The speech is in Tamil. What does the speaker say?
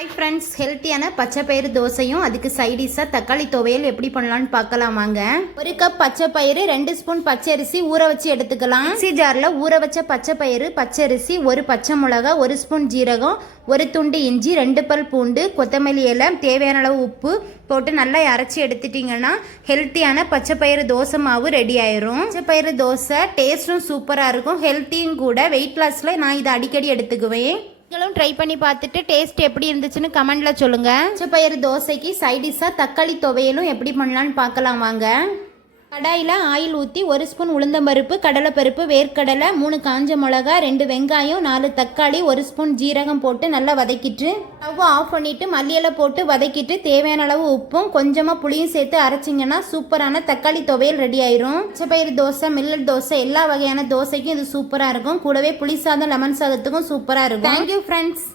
ஹாய் ஃப்ரெண்ட்ஸ், ஹெல்த்தியான பச்சை பயிறு தோசையும் அதுக்கு சைடிஷாக தக்காளி துவையல் எப்படி பண்ணலான்னு பார்க்கலாமாங்க. ஒரு கப் பச்சை பயிறு, 2 ஸ்பூன் பச்சரிசி ஊற வச்சு எடுத்துக்கலாம். மிக்ஸி ஜாரில் ஊற வச்ச பச்சை பயிறு, பச்சரிசி, ஒரு பச்சை மிளகா, 1 ஸ்பூன் ஜீரகம், ஒரு துண்டு இஞ்சி, 2 பல் பூண்டு, கொத்தமல்லி இலை, தேவையான அளவு உப்பு போட்டு நல்லா அரைச்சி எடுத்துட்டிங்கன்னா ஹெல்த்தியான பச்சை பயிறு தோசை மாவு ரெடி ஆயிரும். பச்சை பயிறு தோசை டேஸ்ட்டும் சூப்பராக இருக்கும், ஹெல்த்தியும் கூட. வெயிட் லாஸில் நான் இதை அடிக்கடி எடுத்துக்குவேன். நீங்களும் ட்ரை பண்ணி பார்த்துட்டு டேஸ்ட் எப்படி இருந்துச்சுன்னு கமெண்ட்ல சொல்லுங்க. பச்சை பயிறு தோசைக்கு சைடிஷாக தக்காளி துவையலும் எப்படி பண்ணலான்னு பார்க்கலாம் வாங்க. கடாயில் ஆயில் ஊற்றி 1 ஸ்பூன் உளுந்தம்பருப்பு, கடலைப்பருப்பு, வேர்க்கடலை, 3 காஞ்ச மிளகா, 2 வெங்காயம், 4 தக்காளி, 1 ஸ்பூன் ஜீரகம் போட்டு நல்லா வதக்கிட்டு ஸ்டவ் ஆஃப் பண்ணிவிட்டு மல்லியலை போட்டு வதக்கிட்டு தேவையான அளவு உப்பும் கொஞ்சமாக புளியும் சேர்த்து அரைச்சிங்கன்னா சூப்பரான தக்காளி துவையல் ரெடி ஆயிரும். பச்சைப்பயிறு தோசை, மில்லட் தோசை, எல்லா வகையான தோசைக்கும் இது சூப்பராக இருக்கும். கூடவே புளி சாதம், லெமன் சாதத்துக்கும் சூப்பராக இருக்கும். Thank you friends.